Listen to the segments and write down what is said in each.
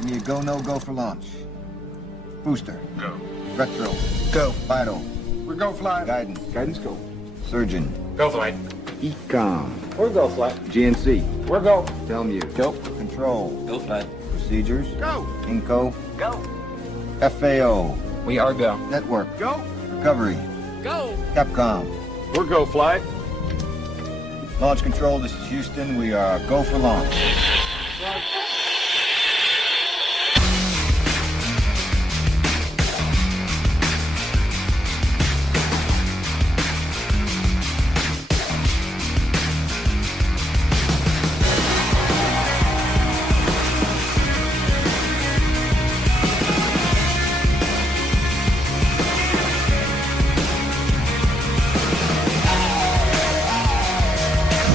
Give me a go, no go for launch. Booster. Go. Retro. Go. Vital. We're go flight. Guidance. Guidance go. Surgeon. Go flight. Ecom. We're go flight. GNC. We're go. Telmu. Go. Control. Go flight. Procedures. Go. Inco. Go. FAO. We are go. Network. Go. Recovery. Go. Capcom. We're go flight. Launch control, this is Houston. We are go for launch.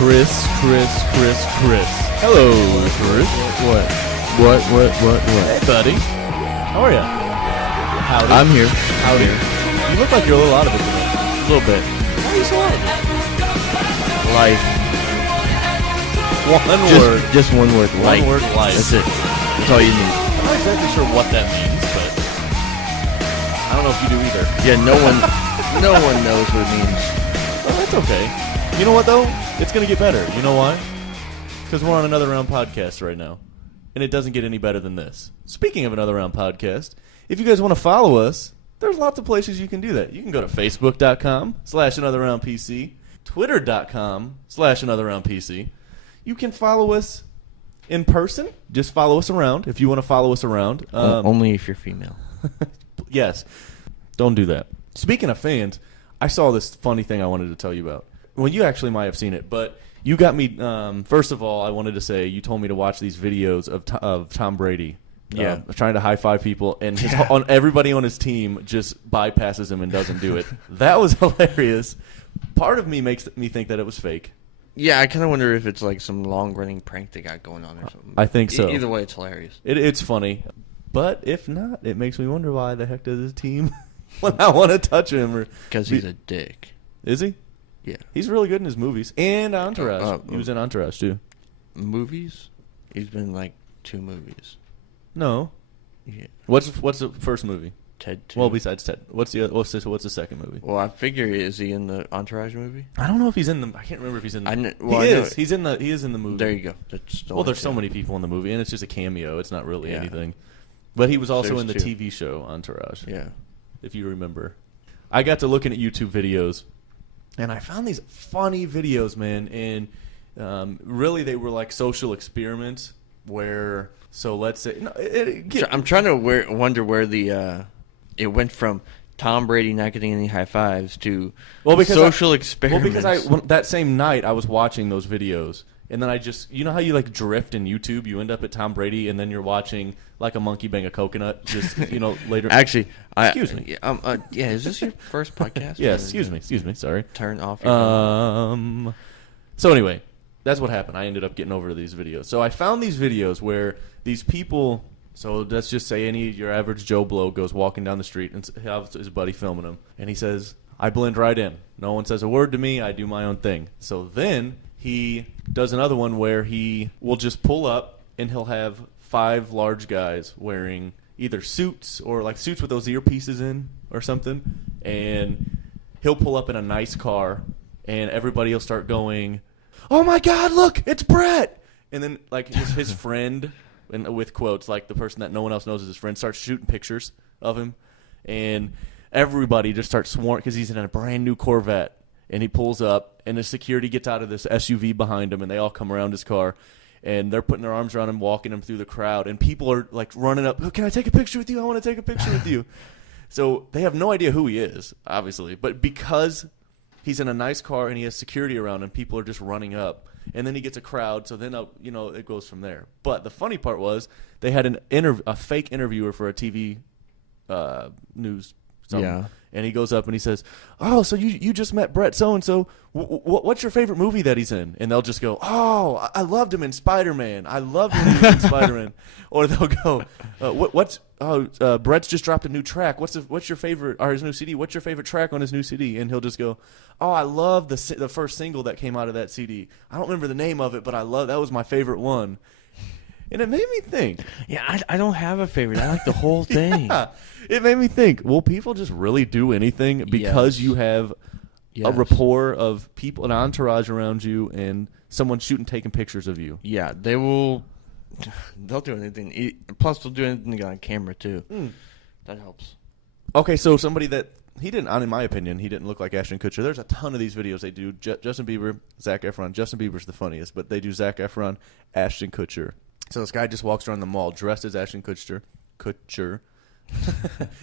Chris. Hello, Chris. What? Buddy. How are ya? Howdy. I'm here. Howdy. You look like you're a little out of it tonight. A little bit. Why are you so out of it? Life. One word. Just one word. Life. One word, life. That's it. That's all you need. I'm not exactly sure what that means, but I don't know if you do either. Yeah, no one knows what it means. Well, that's okay. You know what, though? It's going to get better. You know why? Because we're on Another Round podcast right now. And it doesn't get any better than this. Speaking of Another Round podcast, if you guys want to follow us, there's lots of places you can do that. You can go to Facebook.com/AnotherRoundPC, Twitter.com/AnotherRoundPC. You can follow us in person. Just follow us around if you want to follow us around. Only if you're female. Yes. Don't do that. Speaking of fans, I saw this funny thing I wanted to tell you about. Well, you actually might have seen it, but you got me. First of all, I wanted to say you told me to watch these videos of Tom Brady, trying to high five people, and on everybody on his team just bypasses him and doesn't do it. That was hilarious. Part of me makes me think that it was fake. Yeah, I kind of wonder if it's like some long-running prank they got going on or something. I think so. Either way, it's hilarious. It's funny, but if not, it makes me wonder why the heck does his team not want to touch him? Because he's a dick. Is he? Yeah. He's really good in his movies. And Entourage. He was in Entourage, too. Movies? He's been in, like, 2 movies. No. Yeah. What's the first movie? Ted 2. Well, besides Ted. What's the second movie? Well, I figure, is he in the Entourage movie? I don't know if he's in the... I can't remember if he's in the... He is. He is in the movie. There you go. There's so many people in the movie, and it's just a cameo. It's not really anything. But he was also in the TV show Entourage. Yeah. If you remember. I got to looking at YouTube videos, and I found these funny videos, man, and really they were like social experiments where, so let's say... I'm trying to wonder where it went from Tom Brady not getting any high fives to social experiments. Well, because that same night I was watching those videos, and then I just... You know how you like drift in YouTube? You end up at Tom Brady, and then you're watching like a monkey bang a coconut just, later. Actually, excuse me. Yeah, is this your first podcast? Yes, excuse me, sorry. Turn off your phone. So anyway, that's what happened. I ended up getting over to these videos. So I found these videos where these people, so let's just say your average Joe Blow goes walking down the street and has his buddy filming him, and he says, I blend right in. No one says a word to me. I do my own thing. So then he does another one where he will just pull up and he'll have 5 large guys wearing either suits or like suits with those earpieces in or something, and he'll pull up in a nice car and everybody will start going, oh my God, look, it's Brett. And then like his friend, and with quotes, like the person that no one else knows is his friend, starts shooting pictures of him, and everybody just starts swarming because he's in a brand new Corvette, and he pulls up and the security gets out of this SUV behind him and they all come around his car. And they're putting their arms around him, walking him through the crowd. And people are, like, running up. Oh, can I take a picture with you? I want to take a picture with you. So they have no idea who he is, obviously. But because he's in a nice car and he has security around him, people are just running up. And then he gets a crowd. So then, it goes from there. But the funny part was they had a fake interviewer for a TV news something. Yeah. And he goes up and he says, oh, so you just met Brett so-and-so. What's your favorite movie that he's in? And they'll just go, oh, I loved him in Spider-Man. I loved when he was in Spider-Man. Or they'll go, Brett's just dropped a new track. What's your favorite, or his new CD? What's your favorite track on his new CD? And he'll just go, oh, I love the first single that came out of that CD. I don't remember the name of it, but that was my favorite one. And it made me think. Yeah, I don't have a favorite. I like the whole thing. Yeah, it made me think, will people just really do anything because you have a rapport of people, an entourage around you, and someone taking pictures of you? Yeah, they will. They'll do anything. Plus, they'll do anything on camera, too. That helps. Okay, so somebody that he didn't, in my opinion, he didn't look like Ashton Kutcher. There's a ton of these videos they do. Justin Bieber, Zac Efron. Justin Bieber's the funniest, but they do Zac Efron, Ashton Kutcher. So this guy just walks around the mall dressed as Ashton Kutcher.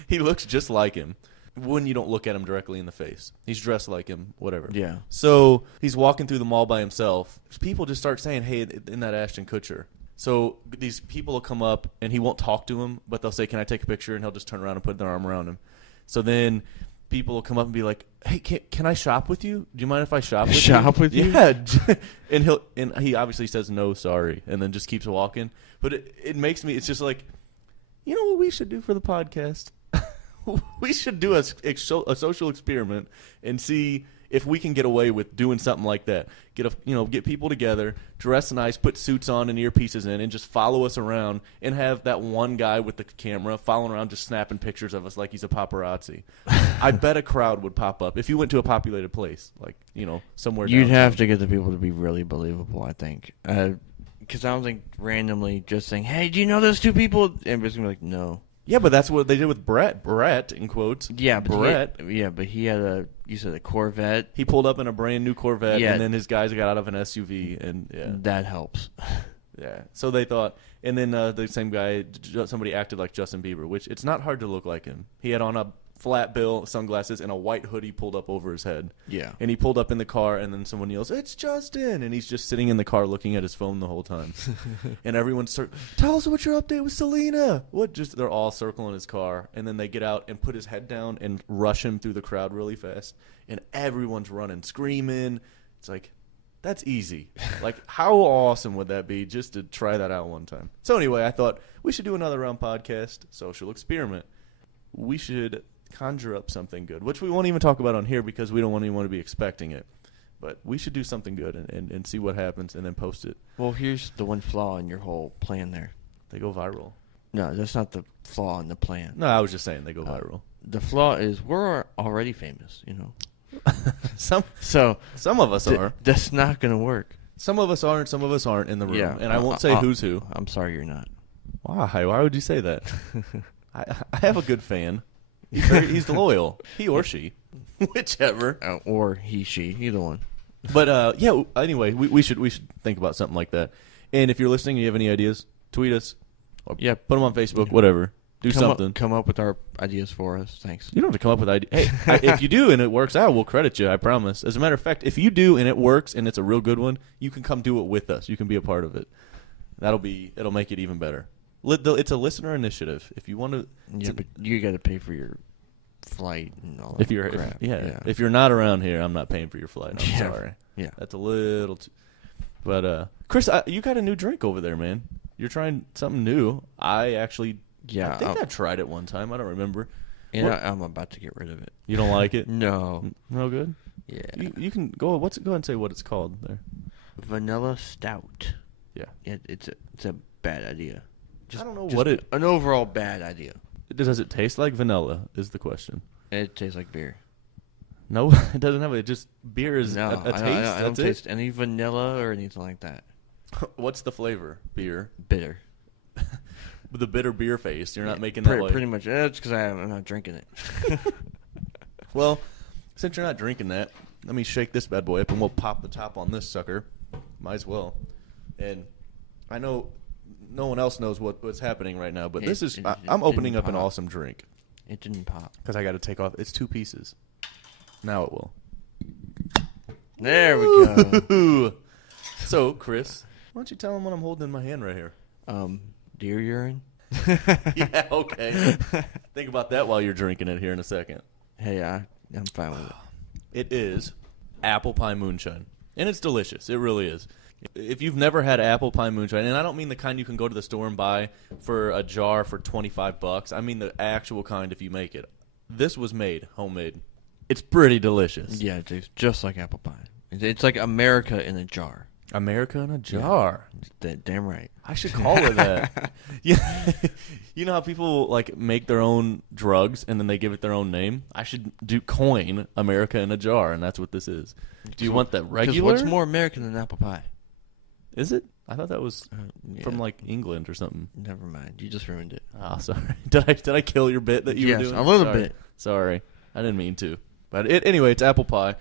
He looks just like him when you don't look at him directly in the face. He's dressed like him, whatever. Yeah. So he's walking through the mall by himself. People just start saying, hey, isn't that Ashton Kutcher? So these people will come up, and he won't talk to him, but they'll say, can I take a picture? And he'll just turn around and put their arm around him. So then people will come up and be like, hey, can I shop with you? Do you mind if I shop with you? Shop with you? Yeah. and he obviously says, no, sorry, and then just keeps walking. But it makes me, it's just like, you know what we should do for the podcast? We should do a social experiment and see if we can get away with doing something like that. Get people together, dress nice, put suits on and earpieces in, and just follow us around, and have that one guy with the camera following around just snapping pictures of us like he's a paparazzi. I bet a crowd would pop up if you went to a populated place, like somewhere. You'd downtown. have to get the people to be really believable, I think. Because I don't think randomly just saying, hey, do you know those two people? Everybody's going to be like, no. Yeah, but that's what they did with Brett, in quotes. Yeah, but Brett. But he had you said a Corvette. He pulled up in a brand new Corvette, Yeah. and then his guys got out of an SUV, and That helps. yeah. So they thought, and then the same guy, somebody acted like Justin Bieber, which it's not hard to look like him. He had on a flat bill, sunglasses, and a white hoodie pulled up over his head. Yeah. And he pulled up in the car, and then someone yells, "It's Justin!" And he's just sitting in the car looking at his phone the whole time. And everyone's tell us what your update with Selena. They're all circling his car, and then they get out and put his head down and rush him through the crowd really fast. And everyone's running, screaming. It's like, that's easy. Like, how awesome would that be just to try that out one time? So anyway, I thought we should do another round podcast, social experiment. We should conjure up something good, which we won't even talk about on here because we don't want anyone to be expecting it. But we should do something good and see what happens and then post it. Well, here's the one flaw in your whole plan there. They go viral. No, that's not the flaw in the plan. No, I was just saying they go viral. The flaw is we're already famous, Some of us are. That's not going to work. Some of us aren't. Some of us aren't in the room. Yeah. And I won't say who's who. I'm sorry you're not. Why? Why would you say that? I have a good fan. He's loyal. He or she. Whichever. Or he, she. Either one. But, yeah, anyway, we should think about something like that. And if you're listening and you have any ideas, tweet us. Or put them on Facebook, whatever. Do something. Come up with our ideas for us. Thanks. You don't have to come up with ideas. Hey, if you do and it works out, we'll credit you, I promise. As a matter of fact, if you do and it works and it's a real good one, you can come do it with us. You can be a part of it. It'll make it even better. It's a listener initiative. If you want to, but you got to pay for your flight and all that crap. If you're not around here, I'm not paying for your flight. I'm sorry. Yeah, that's a little too. But Chris, you got a new drink over there, man. You're trying something new. I think I tried it one time. I don't remember. And I'm about to get rid of it. You don't like it? No. No good? Yeah. You can go. Go ahead and say what it's called there. Vanilla Stout. Yeah. It's a bad idea. I don't know an overall bad idea. Does it taste like vanilla? Is the question. It tastes like beer. No, it doesn't have it. It just beer is a taste. I don't taste any vanilla or anything like that. What's the flavor? Beer. Bitter. With the bitter beer face. You're not making that pretty much. That's because I'm not drinking it. Well, since you're not drinking that, let me shake this bad boy up and we'll pop the top on this sucker. Might as well. And I know no one else knows what's happening right now, but I'm opening up an awesome drink. It didn't pop. Because I got to take off. It's 2 pieces. Now it will. There we go. So, Chris, why don't you tell them what I'm holding in my hand right here? Deer urine? Yeah, okay. Think about that while you're drinking it here in a second. Hey, I'm fine with it. It is apple pie moonshine. And it's delicious. It really is. If you've never had apple pie moonshine, and I don't mean the kind you can go to the store and buy for a jar for $25. I mean the actual kind if you make it. This was made homemade. It's pretty delicious. Yeah, it tastes just like apple pie. It's like America in a jar. America in a jar. Yeah, damn right. I should call her that. Yeah, you know how people like make their own drugs and then they give it their own name. I should coin America in a jar, and that's what this is. Do you want that regular? What's more American than apple pie? Is it? I thought that was from like England or something. Never mind. You just ruined it. Oh, sorry. Did I kill your bit that you were doing? Yes, a little bit. Sorry, I didn't mean to. But anyway, it's apple pie.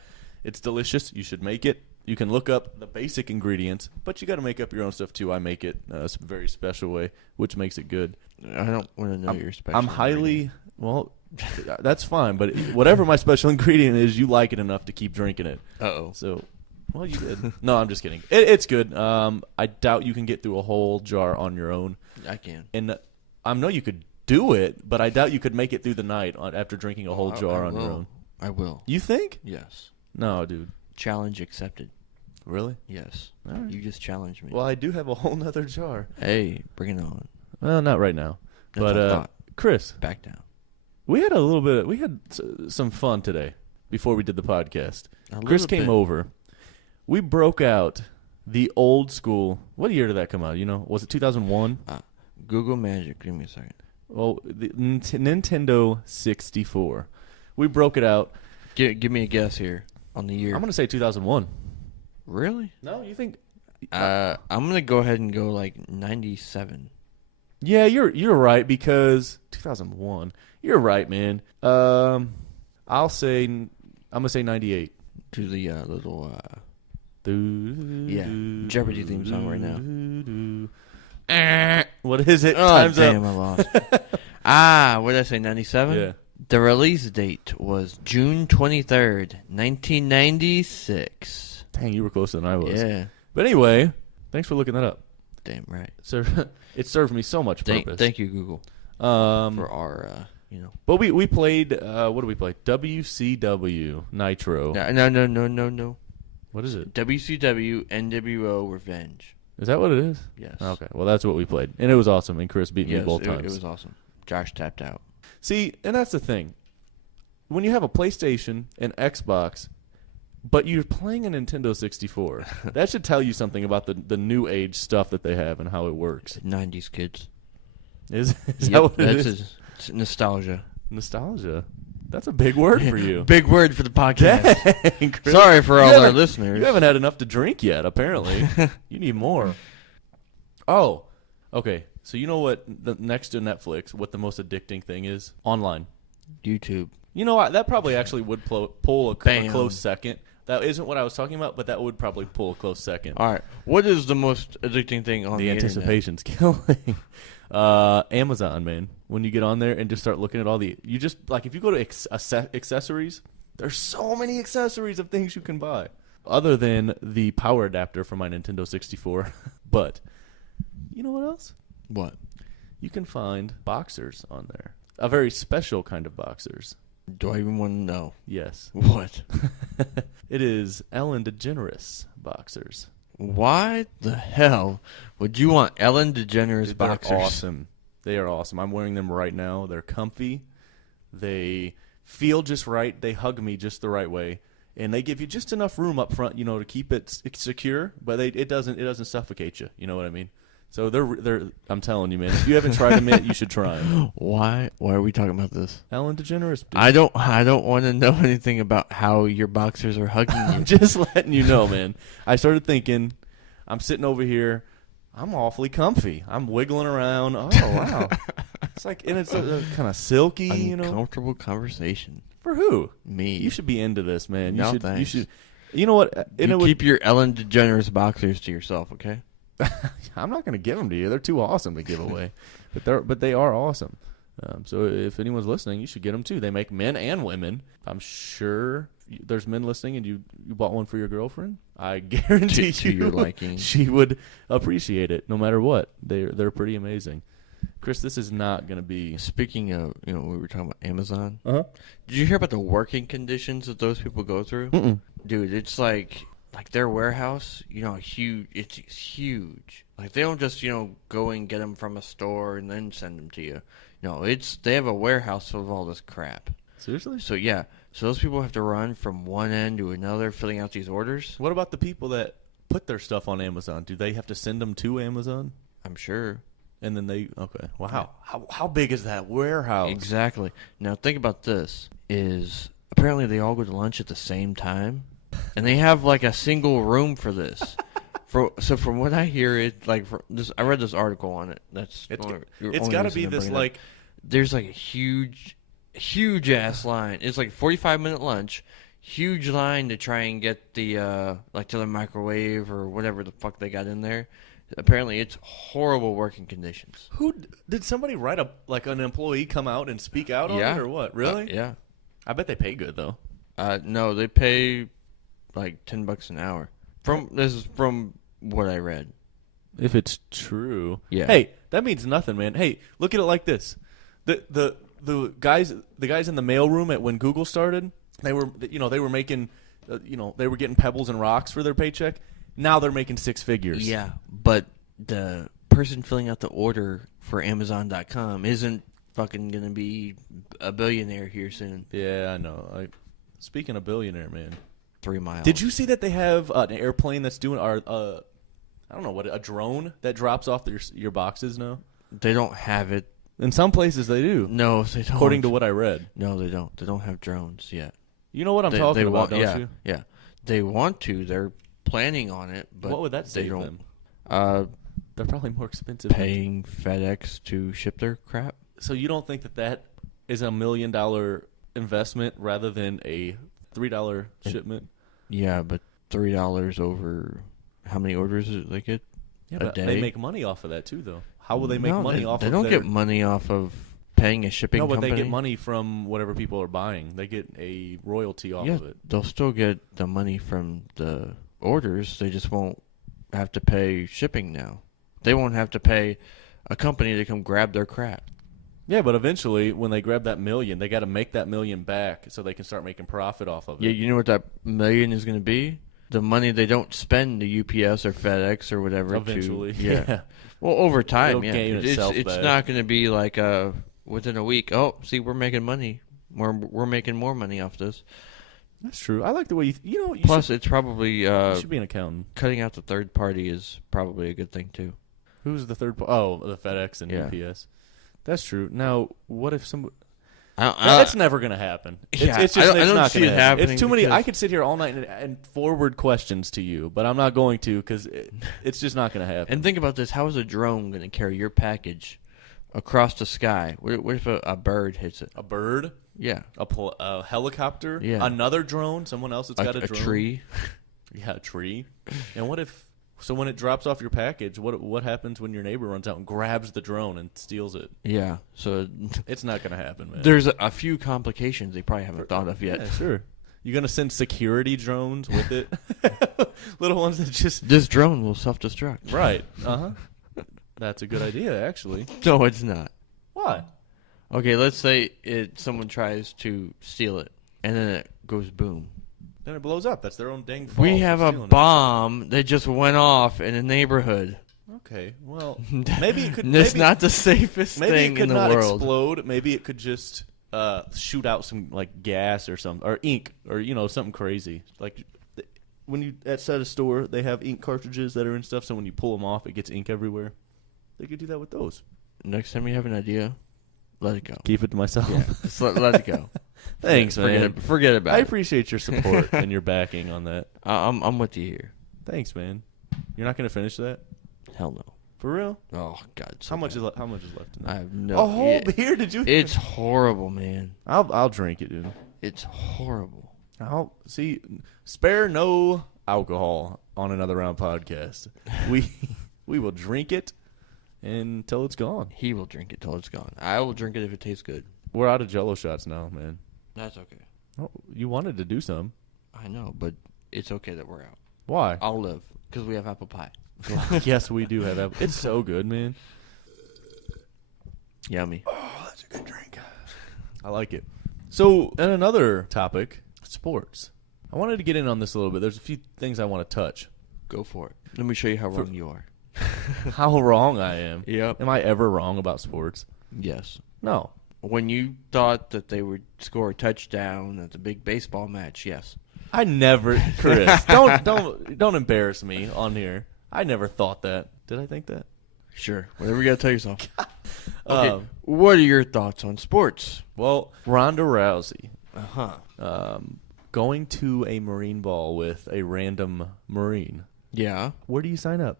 It's delicious. You should make it. You can look up the basic ingredients, but you got to make up your own stuff too. I make it a very special way, which makes it good. I don't want to know your special. I'm highly that's fine, but whatever my special ingredient is, you like it enough to keep drinking it. Uh-oh. So, well, you did. No, I'm just kidding. It's good. I doubt you can get through a whole jar on your own. I can. And I know you could do it, but I doubt you could make it through the night after drinking a whole jar on your own. I will. You think? Yes. No, dude. Challenge accepted. Really? Yes. All right. You just challenged me. Well, I do have a whole nother jar. Hey, bring it on. Well, not right now. That's But Chris, back down. we had some fun today before we did the podcast. Chris came over. We broke out the old school. What year did that come out? You know, was it 2001? Google Magic. Give me a second. Well, the Nintendo 64. We broke it out. Give me a guess here on the year. I'm going to say 2001. Really? No, you think? I'm going to go ahead and go like 97. Yeah, you're right because 2001. You're right, man. I'm going to say 98. To the little Jeopardy theme song right now. What is it? Oh, Time's damn, up. I lost. What did I say, 97? Yeah. The release date was June 23rd, 1996. Dang, you were closer than I was. Yeah. But anyway, thanks for looking that up. Damn right. So it served me so much purpose. Thank you, Google, for our, But we played, what did we play? WCW Nitro. No. What is it? WCW NWO Revenge. Is that what it is? Yes. Okay, well, that's what we played. And it was awesome, and Chris beat me both times. It was awesome. Josh tapped out. See, and that's the thing. When you have a PlayStation, an Xbox, but you're playing a Nintendo 64, that should tell you something about the new age stuff that they have and how it works. 90s kids. Is that what it is? It's nostalgia. Nostalgia. That's a big word for you. Big word for the podcast. Dang, Chris. Sorry for all our listeners. You haven't had enough to drink yet, apparently. You need more. Oh, okay. So you know what, next to Netflix, what the most addicting thing is? Online. YouTube. You know what? That probably actually would pull a close second. That isn't what I was talking about, but that would probably pull a close second. All right. What is the most addicting thing on the anticipation's killing. Amazon, man. When you get on there and just start looking at all if you go to accessories, there's so many accessories of things you can buy. Other than the power adapter for my Nintendo 64. But, you know what else? What? You can find boxers on there. A very special kind of boxers. Do I even want to know? Yes. What? It is Ellen DeGeneres boxers. Why the hell would you want Ellen DeGeneres boxers? They're awesome. They are awesome. I'm wearing them right now. They're comfy. They feel just right. They hug me just the right way. And they give you just enough room up front, to keep it secure, but it doesn't suffocate you. You know what I mean? So they're. I'm telling you, man. If you haven't tried them yet, you should try them. Why are we talking about this? Ellen DeGeneres. Dude. I don't want to know anything about how your boxers are hugging you. I'm just letting you know, man. I started thinking. I'm sitting over here. I'm awfully comfy. I'm wiggling around. Oh wow! It's like, and it's kind of silky, Uncomfortable conversation. For who? Me. You should be into this, man. No, thanks. You should. You know what? Keep your Ellen DeGeneres boxers to yourself, okay? I'm not going to give them to you. They're too awesome to give away, but they are awesome. So if anyone's listening, you should get them too. They make men and women. I'm sure there's men listening, and you bought one for your girlfriend. I guarantee to your liking, she would appreciate it no matter what. They're pretty amazing. Chris, this is not going to be. Speaking of, we were talking about Amazon. Uh-huh. Did you hear about the working conditions that those people go through? Mm-mm. Dude, it's like their warehouse, huge. It's huge. Like they don't just, go and get them from a store and then send them to you. No, they have a warehouse full of all this crap. Seriously? So yeah, those people have to run from one end to another filling out these orders. What about the people that put their stuff on Amazon? Do they have to send them to Amazon? I'm sure. And then they Wow. How big is that warehouse? Exactly. Now think about this: is apparently they all go to lunch at the same time, and they have like a single room for this. So from what I hear, I read this article on it. It's got to be this like. There's like a huge ass line. It's like a 45-minute lunch, huge line to try and get the to the microwave or whatever the fuck they got in there. Apparently, it's horrible working conditions. Who did somebody write an employee come out and speak out on it or what? Really? Yeah. I bet they pay good though. No, they pay like $10 an hour. This is from what I read. If it's true, yeah. Hey, that means nothing, man. Hey, look at it like this: the guys in the mailroom when Google started, they were making, they were getting pebbles and rocks for their paycheck. Now they're making six figures. Yeah, but the person filling out the order for Amazon.com isn't fucking gonna be a billionaire here soon. Yeah, I know. Speaking of billionaire, man, 3 miles. Did you see that they have an airplane that's doing I don't know a drone that drops off your boxes now? They don't have it. In some places they do. No, they don't. According to what I read. No, they don't. They don't have drones yet. You know what I'm talking about, don't you? Yeah. They want to. They're planning on it, but what would that save them? They're probably more expensive. Paying FedEx to ship their crap. So you don't think that is $1 million investment rather than a $3 shipment? Yeah, but $3 over how many orders do they get? Yeah, a but day? they make money off of that too, though. How will they make money off? They don't get money off of paying a shipping company. No, but they get money from whatever people are buying. They get a royalty off of it. They'll still get the money from the orders. They just won't have to pay shipping now. They won't have to pay a company to come grab their crap. Yeah, but eventually, when they grab that million, they got to make that million back so they can start making profit off of it. Yeah, you know what that million is going to be? The money they don't spend to UPS or FedEx or whatever. Eventually, yeah. Well, over time, It'll gain itself it's back. not going to be like within a week. Oh, see, we're making money. We're making more money off this. That's true. I like the way you Plus, it's probably you should be an accountant. Cutting out the third party is probably a good thing too. Who's the third party? Oh, the FedEx and UPS. That's true. Now, what if some? That's never going to happen. It's just I don't not see gonna it happen. happening. It's too many. I could sit here all night and forward questions to you, but I'm not going to because it's just not going to happen. And think about this: how is a drone going to carry your package across the sky? What if a bird hits it? A bird? Yeah. A helicopter? Yeah. Another drone? Someone else that's got a drone? A tree? Yeah, a tree. And what if? So when it drops off your package, what happens when your neighbor runs out and grabs the drone and steals it? Yeah, so it's not going to happen, man. There's a few complications they probably haven't thought of yet. Yeah, sure. You're going to send security drones with it? Little ones that just... This drone will self-destruct. Right. Uh-huh. That's a good idea, actually. No, it's not. Why? Okay, let's say someone tries to steal it, and then it goes boom. Then it blows up. That's their own dang fault. We have a bomb that just went off in a neighborhood. Okay, well, maybe it could... That's not the safest thing in the world. Maybe it could not explode. Maybe it could just shoot out some, like, gas or something, or ink, or, something crazy. Like, when you at a store, they have ink cartridges that are in stuff, so when you pull them off, it gets ink everywhere. They could do that with those. Next time you have an idea, let it go. Keep it to myself. Yeah, just let it go. Thanks, man. Forget about it. I appreciate your support and your backing on that. I'm with you here. Thanks, man. You're not going to finish that? Hell no. For real? Oh God. How much is left in that? I have no. A whole beer? Did you? It's horrible, man. I'll drink it, dude. It's horrible. I'll see. Spare no alcohol on Another Round podcast. We will drink it until it's gone. He will drink it till it's gone. I will drink it if it tastes good. We're out of Jello shots now, man. That's okay. Oh, you wanted to do some. I know, but it's okay that we're out. Why? I'll live because we have apple pie. Yes, we do have apple. It's so good, man. Yummy. Oh, that's a good drink. I like it. So, and another topic, sports. I wanted to get in on this a little bit. There's a few things I want to touch. Go for it. Let me show you how wrong you are. How wrong I am. Yep. Am I ever wrong about sports? Yes. No. When you thought that they would score a touchdown at the big baseball match, yes. I never, Chris. don't embarrass me on here. I never thought that. Did I think that? Sure. Whatever you got to tell yourself. Okay. What are your thoughts on sports? Well, Rhonda Rousey Uh-huh. going to a Marine ball with a random Marine. Yeah. Where do you sign up?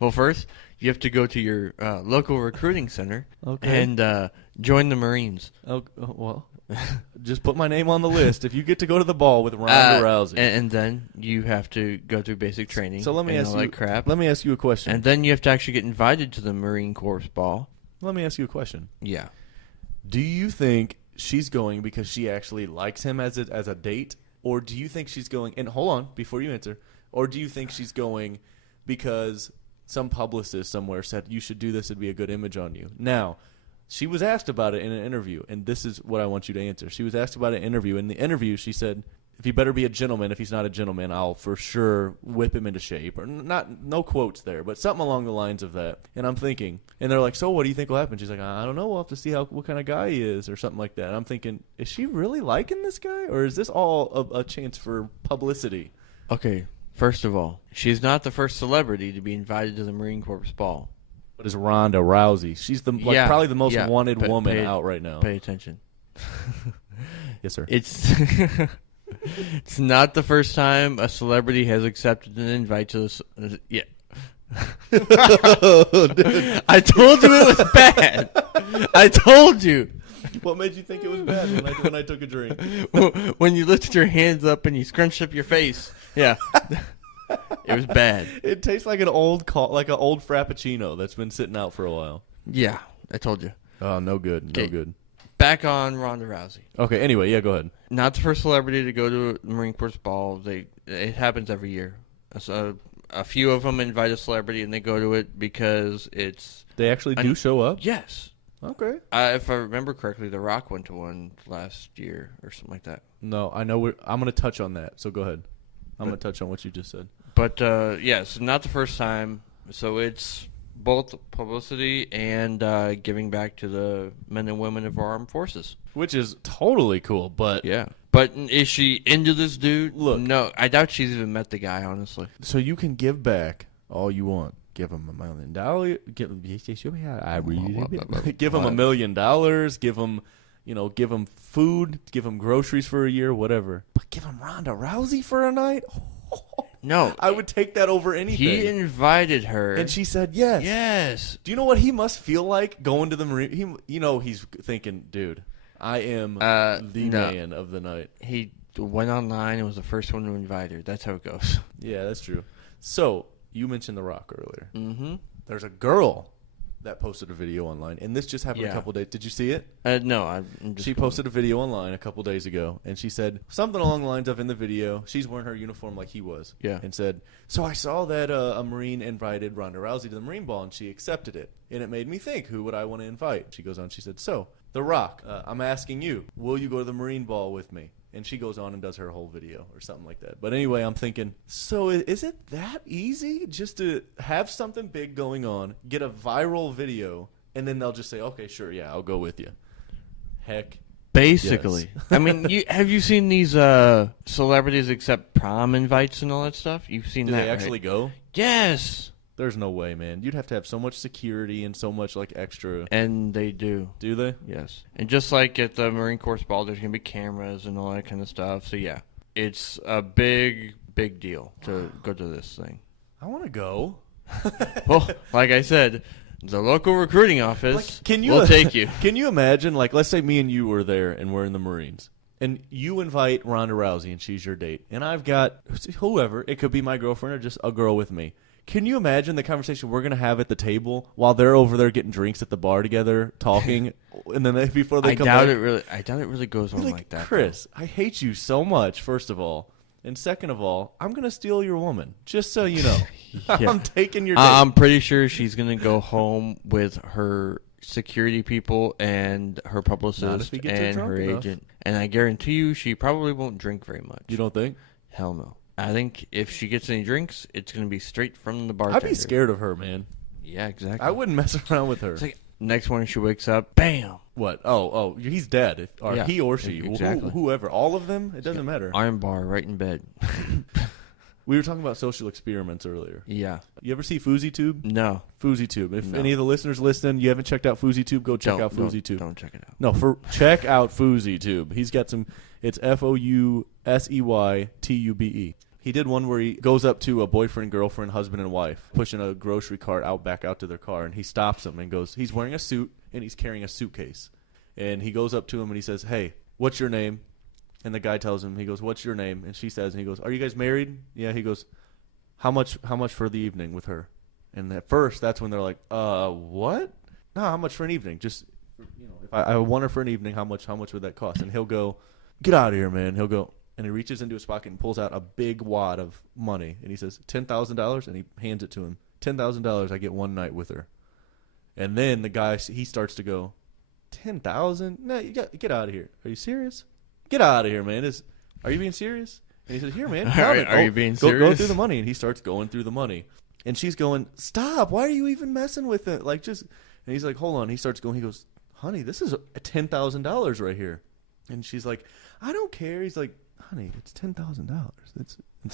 Well, first, you have to go to your local recruiting center Okay. and join the Marines. Well, just put my name on the list. If you get to go to the ball with Rhonda Rousey. And then you have to go through basic training. So let me and ask all you. that crap. Let me ask you a question. And then you have to actually get invited to the Marine Corps ball. Let me ask you a question. Yeah. Do you think she's going because she actually likes him as a date, or do you think she's going? And hold on, before you answer. Or do you think she's going because some publicist somewhere said you should do this? It'd be a good image on you. Now, she was asked about it in an interview, and this is what I want you to answer. She was asked about an interview. In the interview, she said, "If he better be a gentleman. If he's not a gentleman, I'll for sure whip him into shape." Or no quotes there, but something along the lines of that. And I'm thinking, and they're like, "So what do you think will happen?" She's like, "I don't know. We'll have to see what kind of guy he is," or something like that. And I'm thinking, is she really liking this guy, or is this all a chance for publicity? Okay. First of all, she's not the first celebrity to be invited to the Marine Corps ball. But it's Rhonda Rousey. She's probably the most wanted woman pay, out right now. Pay attention. Yes, sir. It's it's not the first time a celebrity has accepted an invite to this. Yeah. I told you it was bad. I told you. What made you think it was bad when I took a drink? When you lifted your hands up and you scrunched up your face. Yeah. It was bad. It tastes like an old frappuccino that's been sitting out for a while. Yeah, I told you. Oh, no good. No good. Back on Rhonda Rousey. Okay, anyway, yeah, go ahead. Not the first celebrity to go to the Marine Corps ball. It happens every year. So a few of them invite a celebrity and they go to it because it's... They actually do show up? Yes. Okay. If I remember correctly, The Rock went to one last year or something like that. No, I know. I'm going to touch on that, so go ahead. I'm going to touch on what you just said. But, yes, not the first time. So it's both publicity and giving back to the men and women of our armed forces. Which is totally cool, but... Yeah. But is she into this dude? Look. No, I doubt she's even met the guy, honestly. So you can give back all you want. Give him $1 million. Give him $1 million. Give him food. Give him groceries for a year. Whatever. But give him Rhonda Rousey for a night. No, I would take that over anything. He invited her, and she said yes. Yes. Do you know what he must feel like going to the Marine? He's thinking, dude, I am the man of the night. He went online and was the first one to invite her. That's how it goes. Yeah, that's true. So. You mentioned The Rock earlier. Mm-hmm. There's a girl that posted a video online, and this just happened a couple days. Did you see it? No. She posted a video online a couple days ago, and she said something along the lines of, in the video, she's wearing her uniform like he was. Yeah. And said, so I saw that a Marine invited Rhonda Rousey to the Marine ball, and she accepted it. And it made me think, who would I want to invite? She goes on, she said, so, The Rock, I'm asking you, will you go to the Marine ball with me? And she goes on and does her whole video or something like that. But anyway, I'm thinking, so is it that easy just to have something big going on, get a viral video, and then they'll just say, okay, sure, yeah, I'll go with you? Heck, basically. Yes. I mean, have you seen these celebrities accept prom invites and all that stuff? You've seen Do that, they actually go? Yes. There's no way, man. You'd have to have so much security and so much extra. And they do. Do they? Yes. And just like at the Marine Corps ball, there's going to be cameras and all that kind of stuff. So, yeah, it's a big, big deal to go to this thing. I want to go. Well, like I said, the local recruiting office will take you. Can you imagine, let's say me and you were there and we're in the Marines, and you invite Rhonda Rousey and she's your date, and I've got whoever, it could be my girlfriend or just a girl with me. Can you imagine the conversation we're going to have at the table while they're over there getting drinks at the bar together, talking, and then before they come back? I doubt it really goes on like that. Chris, though. I hate you so much, first of all. And second of all, I'm going to steal your woman, just so you know. Yeah. I'm taking your date. I'm pretty sure she's going to go home with her security people and her publicist and her agent. And I guarantee you she probably won't drink very much. You don't think? Hell no. I think if she gets any drinks, it's going to be straight from the bartender. I'd be scared of her, man. Yeah, exactly. I wouldn't mess around with her. It's like next morning she wakes up, bam. What? Oh, he's dead. Or he or she. Exactly. Whoever. All of them? It doesn't matter. Iron bar right in bed. We were talking about social experiments earlier. Yeah. You ever see FOUSEYtube? No. FOUSEYtube. If No. any of the listeners listening, you haven't checked out FOUSEYtube, go check out FOUSEYtube. Don't check it out. No, check out FOUSEYtube. He's got some. It's FOUSEYtube. He did one where he goes up to a boyfriend, girlfriend, husband, and wife, pushing a grocery cart back out to their car, and he stops them and goes. He's wearing a suit and he's carrying a suitcase, and he goes up to him and he says, "Hey, what's your name?" And the guy tells him. He goes, "What's your name?" And she says, and he goes, "Are you guys married?" Yeah. He goes, How much for the evening with her? And at first, that's when they're like, what? No, how much for an evening? Just, if I want her for an evening, how much would that cost? And he'll go, "Get out of here, man." He'll go, and he reaches into his pocket and pulls out a big wad of money. And he says, $10,000, and he hands it to him. $10,000, I get one night with her. And then the guy, he starts to go, 10,000? No, get out of here. Are you serious? Get out of here, man. Are you being serious? And he says, "Here, man. Are you being Go serious? through the money." And he starts going through the money. And she's going, "Stop. Why are you even messing with it? Like, just." And he's like, "Hold on." He starts going. He goes, "Honey, this is $10,000 right here." And she's like, "I don't care." He's like, "Honey, it's $10,000.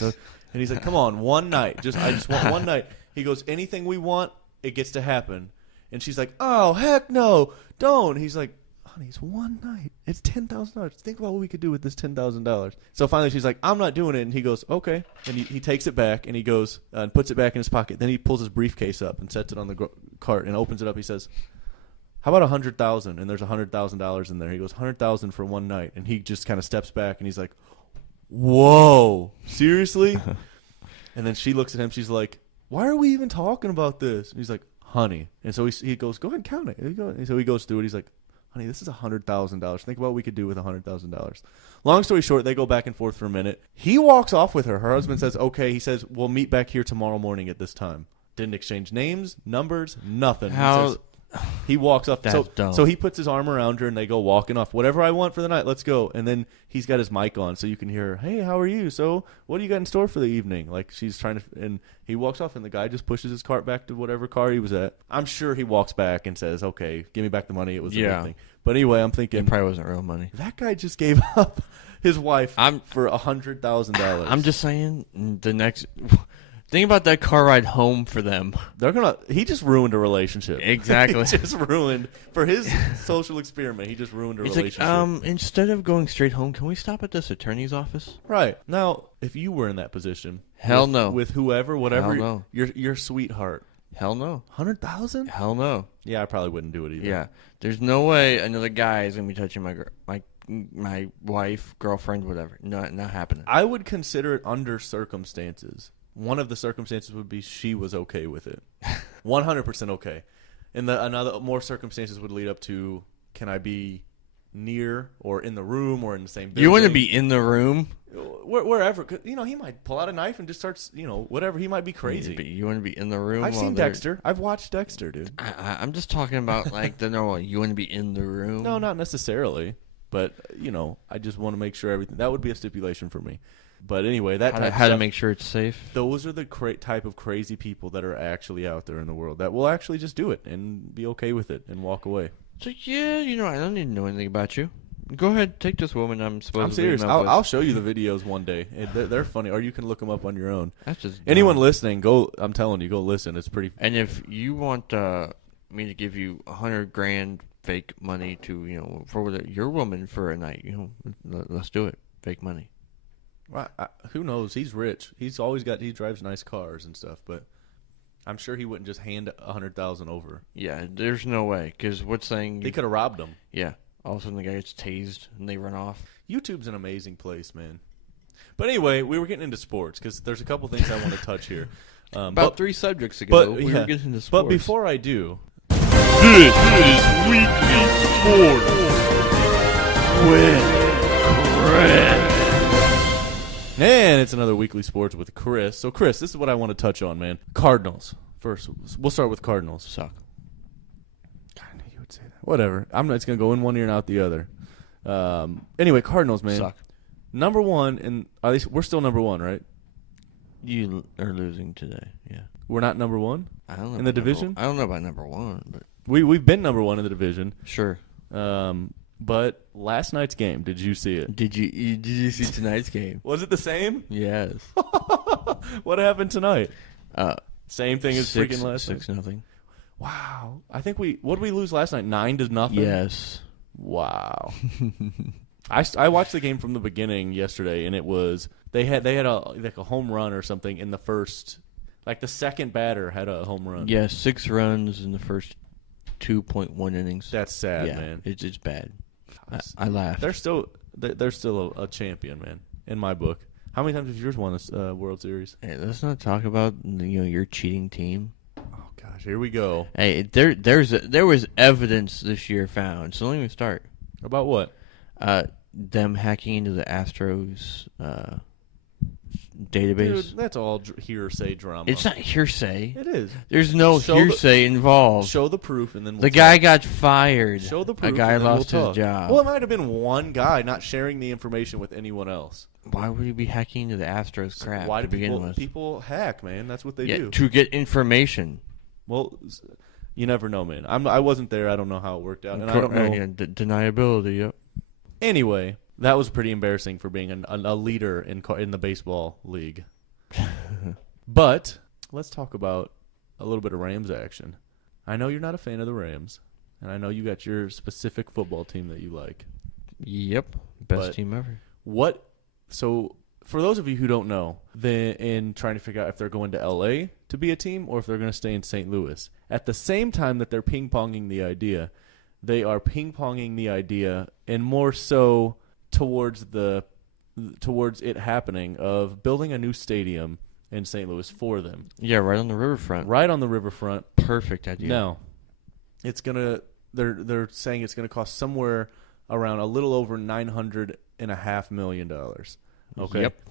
And he's like, "Come on, one night. I just want one night." He goes, "Anything we want, it gets to happen." And she's like, "Oh, heck no. Don't." He's like, "Honey, it's one night. It's $10,000. Think about what we could do with this $10,000. So finally she's like, "I'm not doing it." And he goes, "Okay." And he takes it back and he goes and puts it back in his pocket. Then he pulls his briefcase up and sets it on the cart and opens it up. He says, "How about $100,000?" And there's $100,000 in there. He goes, $100,000 for one night. And he just kind of steps back and he's like, "Whoa, seriously?" And then she looks at him. She's like, "Why are we even talking about this?" And he's like, "Honey." And so he goes, "Go ahead and count it." And so he goes through it. He's like, "Honey, this is $100,000. Think about what we could do with $100,000. Long story short, they go back and forth for a minute. He walks off with her. Her husband says, "Okay." He says, "We'll meet back here tomorrow morning at this time." Didn't exchange names, numbers, nothing. He walks off. That's dumb. So he puts his arm around her and they go walking off. "Whatever I want for the night, let's go." And then he's got his mic on so you can hear her, "Hey, how are you? So what do you got in store for the evening?" Like she's trying to, and he walks off and the guy just pushes his cart back to whatever car he was at. I'm sure he walks back and says, "Okay, give me back the money. It was a good thing." But anyway, I'm thinking It probably wasn't real money. that guy just gave up his wife for $100,000. I'm just saying, the next... Think about that car ride home for them. He just ruined a relationship. Exactly. He just ruined, for his social experiment, he just ruined a relationship. Like, instead of going straight home, can we stop at this attorney's office? Right. Now, if you were in that position. Hell no. With whoever, whatever, Hell no. your sweetheart. Hell no. 100,000? Hell no. Yeah, I probably wouldn't do it either. Yeah. There's no way another guy is going to be touching my wife, girlfriend, whatever. Not happening. I would consider it under circumstances. One of the circumstances would be she was okay with it. 100% okay. And another more circumstances would lead up to, can I be near or in the room or in the same building? You want to be in the room? Wherever. 'Cause, he might pull out a knife and just starts, whatever. He might be crazy. You want to be in the room? I've seen Dexter. I've watched Dexter, dude. I'm just talking about like the normal. You want to be in the room? No, not necessarily. But, I just want to make sure everything. That would be a stipulation for me. But anyway, how to make sure it's safe. Those are the type of crazy people that are actually out there in the world that will actually just do it and be okay with it and walk away. So yeah, I don't need to know anything about you. Go ahead, take this woman I'm supposed to be serious. in love with. I'll show you the videos one day. They're funny, or you can look them up on your own. That's just anyone dumb. listening. I'm telling you, go listen. It's pretty. And if you want me to give you $100,000 fake money to for your woman for a night, let's do it. Fake money. Well, who knows? He's rich. He drives nice cars and stuff, but I'm sure he wouldn't just hand 100,000 over. Yeah, there's no way. Because what's saying they could have robbed him. Yeah, all of a sudden the guy gets tased and they run off. YouTube's an amazing place, man. But anyway, we were getting into sports because there's a couple things I want to touch here. About 3 subjects ago, we were getting into sports. But before I do, this is Weekly Sports with Chris. And it's another Weekly Sports with Chris. So, Chris, this is what I want to touch on, man. Cardinals. First, we'll start with Cardinals. Suck. I knew you would say that. Whatever. It's going to go in one ear and out the other. Anyway, Cardinals, man. Suck. Number one, and at least we're still number one, right? You are losing today, yeah. We're not number one? I don't know in the division? I don't know about number one, but... We've been number one in the division. Sure. But last night's game, did you see it? Did you see tonight's game? Was it the same? Yes. What happened tonight? Same thing as freaking last night? 6-0. Wow. I think what did we lose last night? 9-0? Yes. Wow. I watched the game from the beginning yesterday, and it was they had a home run or something in the first, like the second batter had a home run. Yeah, 6 runs in the first 2.1 innings. That's sad, yeah, man. It's bad. I laughed. They're still a champion, man. In my book. How many times has yours won this World Series? Hey, let's not talk about your cheating team. Oh gosh, here we go. Hey, there was evidence this year found. So let me start. About what? Them hacking into the Astros database. Dude, that's all hearsay drama. It's not hearsay. It is. There's no hearsay involved. Show the proof, and then the guy got fired. Show the proof. A guy and then lost we'll his job. Well, it might have been one guy not sharing the information with anyone else. Why would he be hacking into the Astros crap? Why do to begin with? people hack, man? That's what they do. To get information. Well, you never know, man. I wasn't there. I don't know how it worked out, and I don't know. Deniability. Yep. Anyway, that was pretty embarrassing for being a leader in the baseball league. But let's talk about a little bit of Rams action. I know you're not a fan of the Rams, and I know you got your specific football team that you like. Yep, best team ever. So for those of you who don't know, in trying to figure out if they're going to L.A. to be a team or if they're going to stay in St. Louis, at the same time that they're ping-ponging the idea, they are ping-ponging the idea and more so towards it happening of building a new stadium in St. Louis for them. Yeah, right on the riverfront. Right on the riverfront. Perfect idea. Now, they're saying it's gonna cost somewhere around a little over $900.5 million. Okay. Yep.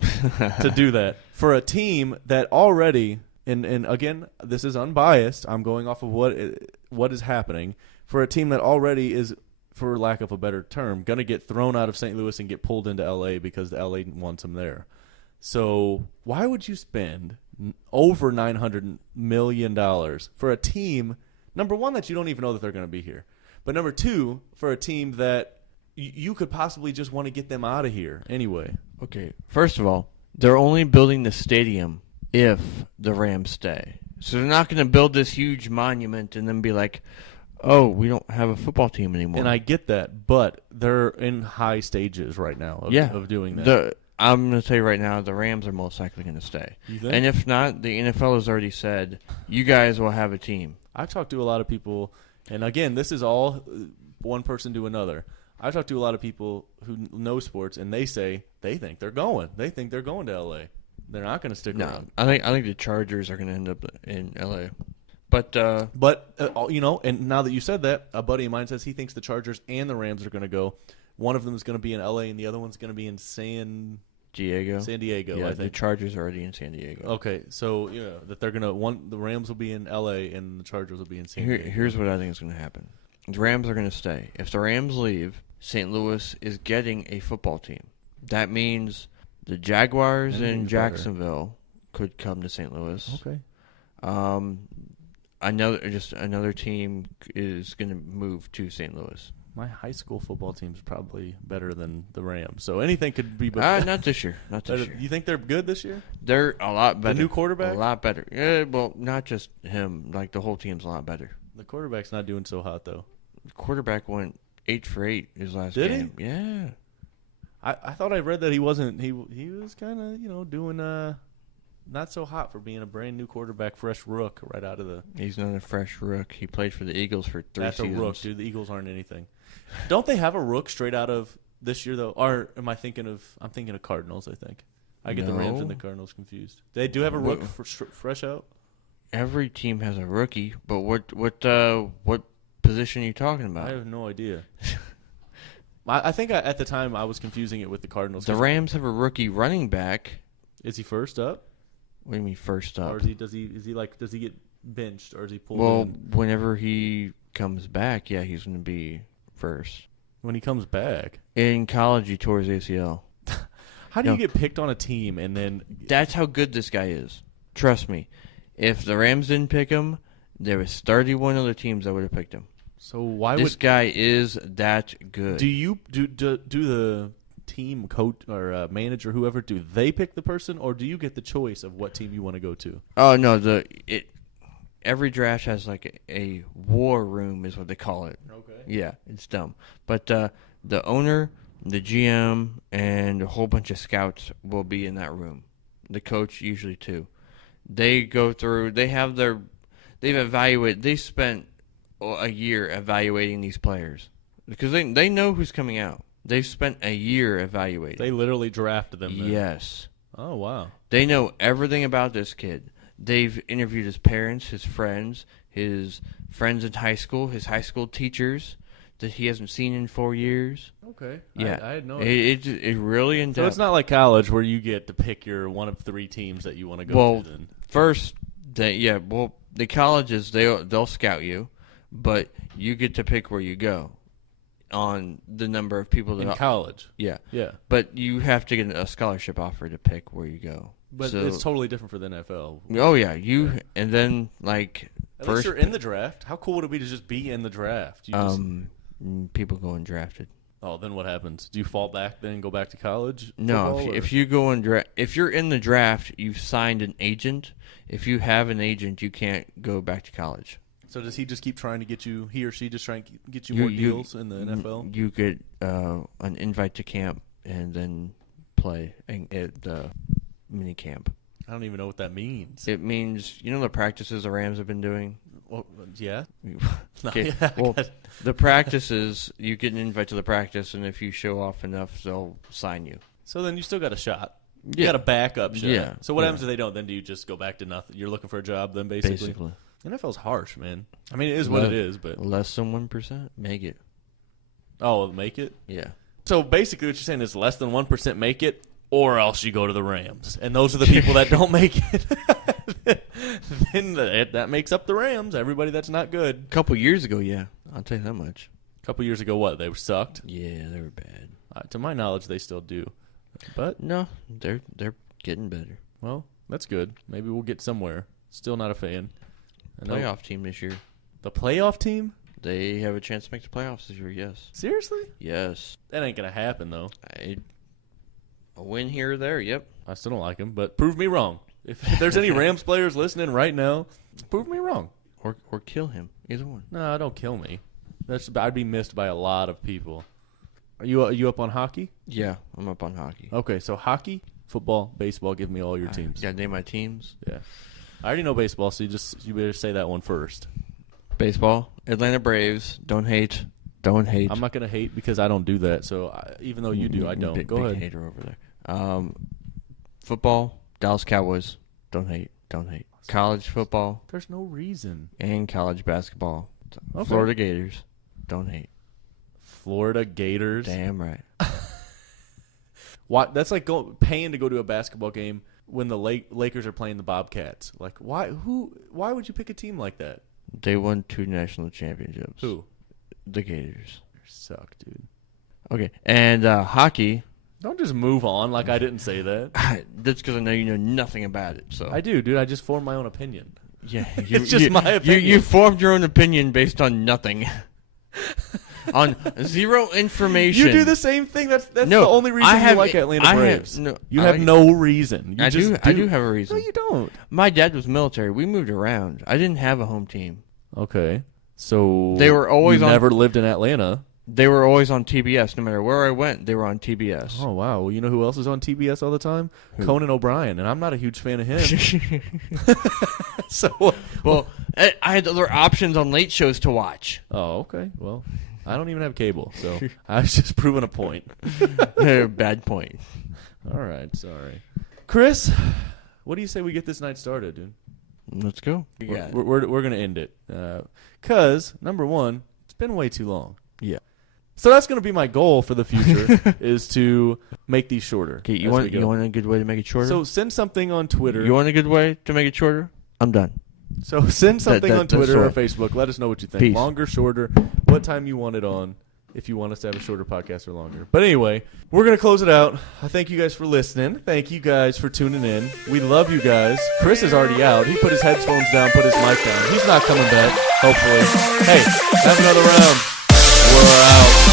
To do that for a team that already, and again, this is unbiased. I'm going off of what is happening for a team that already is, for lack of a better term, going to get thrown out of St. Louis and get pulled into L.A. because the L.A. wants them there. So why would you spend over $900 million for a team, number one, that you don't even know that they're going to be here, but number two, for a team that you could possibly just want to get them out of here anyway? Okay, first of all, they're only building the stadium if the Rams stay. So they're not going to build this huge monument and then be like, oh, we don't have a football team anymore. And I get that, but they're in high stages right now of doing that. I'm going to tell you right now, the Rams are most likely going to stay. You think? And if not, the NFL has already said, you guys will have a team. I've talked to a lot of people, and again, this is all one person to another. I've talked to a lot of people who know sports, and they say they think they're going. They think they're going to L.A. They're not going to stick around. I think the Chargers are going to end up in L.A. But and now that you said that, a buddy of mine says he thinks the Chargers and the Rams are going to go. One of them is going to be in L.A. and the other one's going to be in San Diego. Yeah, I think. the Chargers are already in San Diego. Okay, so that they're going to the Rams will be in L.A. and the Chargers will be in San Diego. Here's what I think is going to happen. The Rams are going to stay. If the Rams leave, St. Louis is getting a football team. That means the Jaguars in Jacksonville could come to St. Louis. Okay. Another team is going to move to St. Louis. My high school football team is probably better than the Rams, so anything could be better. Not this year. Not this year. You think they're good this year? They're a lot better. The new quarterback? A lot better. Yeah, well, not just him. Like, the whole team's a lot better. The quarterback's not doing so hot, though. The quarterback went 8 for 8 his last game. Did he? Yeah. I thought I read that he wasn't. He was kind of doing not so hot for being a brand new quarterback, fresh rook right out of the. He's not a fresh rook. He played for the Eagles for 3 seasons. That's a rook, dude. The Eagles aren't anything. Don't they have a rook straight out of this year though? Or am I thinking of? I'm thinking of Cardinals. I think I get the Rams and the Cardinals confused. They do have a rook fresh out. Every team has a rookie, but what position are you talking about? I have no idea. I think at the time I was confusing it with the Cardinals. The Rams have a rookie running back. Is he first up? What do you mean first up? Or does he get benched or is he pulled in? Well, whenever he comes back, yeah, he's going to be first. When he comes back? In college, he tore his ACL. How do you get picked on a team and then... That's how good this guy is. Trust me. If the Rams didn't pick him, there was 31 other teams that would have picked him. So why This would guy is that good. do you do the team coach or manager, whoever, do they pick the person, or do you get the choice of what team you want to go to? Oh no, every draft has like a war room is what they call it. Okay. Yeah, it's dumb. But the owner, the GM, and a whole bunch of scouts will be in that room. The coach usually too. They go through. They've evaluated. They spent a year evaluating these players because they know who's coming out. They've spent a year evaluating. They literally drafted them then. Yes. Oh, wow. They know everything about this kid. They've interviewed his parents, his friends in high school, his high school teachers that he hasn't seen in 4 years. Okay. Yeah. I had no idea. It really in depth. So it's not like college where you get to pick your one of 3 teams that you want to go to then. First, the colleges, they'll scout you, but you get to pick where you go on the number of people that In college. Yeah. Yeah. But you have to get a scholarship offer to pick where you go. But So- it's totally different for the NFL. Oh yeah, and then like At least you're in the draft. How cool would it be to just be in the draft? You just, people go undrafted. oh, then what happens? Do you fall back then and go back to college? No, football, if you go if you're in the draft, you've signed an agent. If you have an agent, you can't go back to college. So does he just keep trying to get you, he or she just trying to get you more deals in the NFL? You get an invite to camp and then play at the mini camp. I don't even know what that means. It means, the practices the Rams have been doing? Well, yeah. Okay. Yeah, Well, the practices, you get an invite to the practice, and if you show off enough, they'll sign you. So then you still got a shot. You Yeah. got a backup shot. Yeah. So what Yeah. happens if they don't? Then do you just go back to nothing? You're looking for a job then, basically? NFL's harsh, man. I mean, it is what it is, but... Less than 1%, make it. Oh, make it? Yeah. So basically what you're saying is less than 1% make it, or else you go to the Rams. And those are the people that don't make it. Then that makes up the Rams, everybody that's not good. A couple years ago, yeah. I'll tell you that much. A couple years ago, what? They were sucked? Yeah, they were bad. To my knowledge, they still do. But, No, they're getting better. well, that's good. Maybe we'll get somewhere. Still not a fan. I know- Playoff team this year. The playoff team? They have a chance to make the playoffs this year, yes. Seriously? Yes. That ain't going to happen, though. A win here or there, yep. I still don't like him, but prove me wrong. If there's any Rams players listening right now, prove me wrong. Or kill him. Either one. No, don't kill me. I'd be missed by a lot of people. Are you up on hockey? Yeah, I'm up on hockey. Okay, so hockey, football, baseball. Give me all your teams. Gotta name my teams. Yeah, I already know baseball, so you better say that one first. Baseball, Atlanta Braves. Don't hate. I'm not gonna hate because I don't do that. So even though you do, I don't. Go big ahead. Hater over there. Football, Dallas Cowboys. Don't hate. College football There's no reason. and college basketball. Okay. Florida Gators. Don't hate. Florida Gators. Damn right. Why? That's like paying to go to a basketball game when the Lakers are playing the Bobcats. Like, why? Why would you pick a team like that? They won 2 national championships. Who? The Gators. Suck, dude. Okay, and hockey. Don't just move on like I didn't say that. That's because I know you know nothing about it. So I do, dude. I just formed my own opinion. yeah, It's just my opinion. You formed your own opinion based on nothing, on zero information. You do the same thing. That's No, the only reason I have- you like Atlanta I have- Braves. no, you I have like- no reason. You I just do. I do have a reason. No, you don't. My dad was military. We moved around. I didn't have a home team. Okay, so They were always you on- never lived in Atlanta. They were always on TBS. No matter where I went, they were on TBS. Oh wow. Well, you know who else is on TBS all the time? Who? Conan O'Brien, and I'm not a huge fan of him. So, Well, I had other options on late shows to watch. oh okay. Well, I don't even have cable, so I was just proving a point. Bad point. All right, sorry, Chris. What do you say we get this night started, dude? Let's go. We're gonna end it, cause number one, it's been way too long. Yeah. So that's gonna be my goal for the future is to make these shorter. Okay, as you we go. want a good way to make it shorter? So send something on Twitter. You want a good way to make it shorter? I'm done. So send something on that's Twitter or all. Facebook. Let us know what you think. Peace. Longer, shorter, what time you want it on. if you want us to have a shorter podcast or longer. But anyway, we're going to close it out. I thank you guys for listening. Thank you guys for tuning in. We love you guys. Chris is already out. He put his headphones down, put his mic down. He's not coming back, hopefully. Hey, have another round. We're out.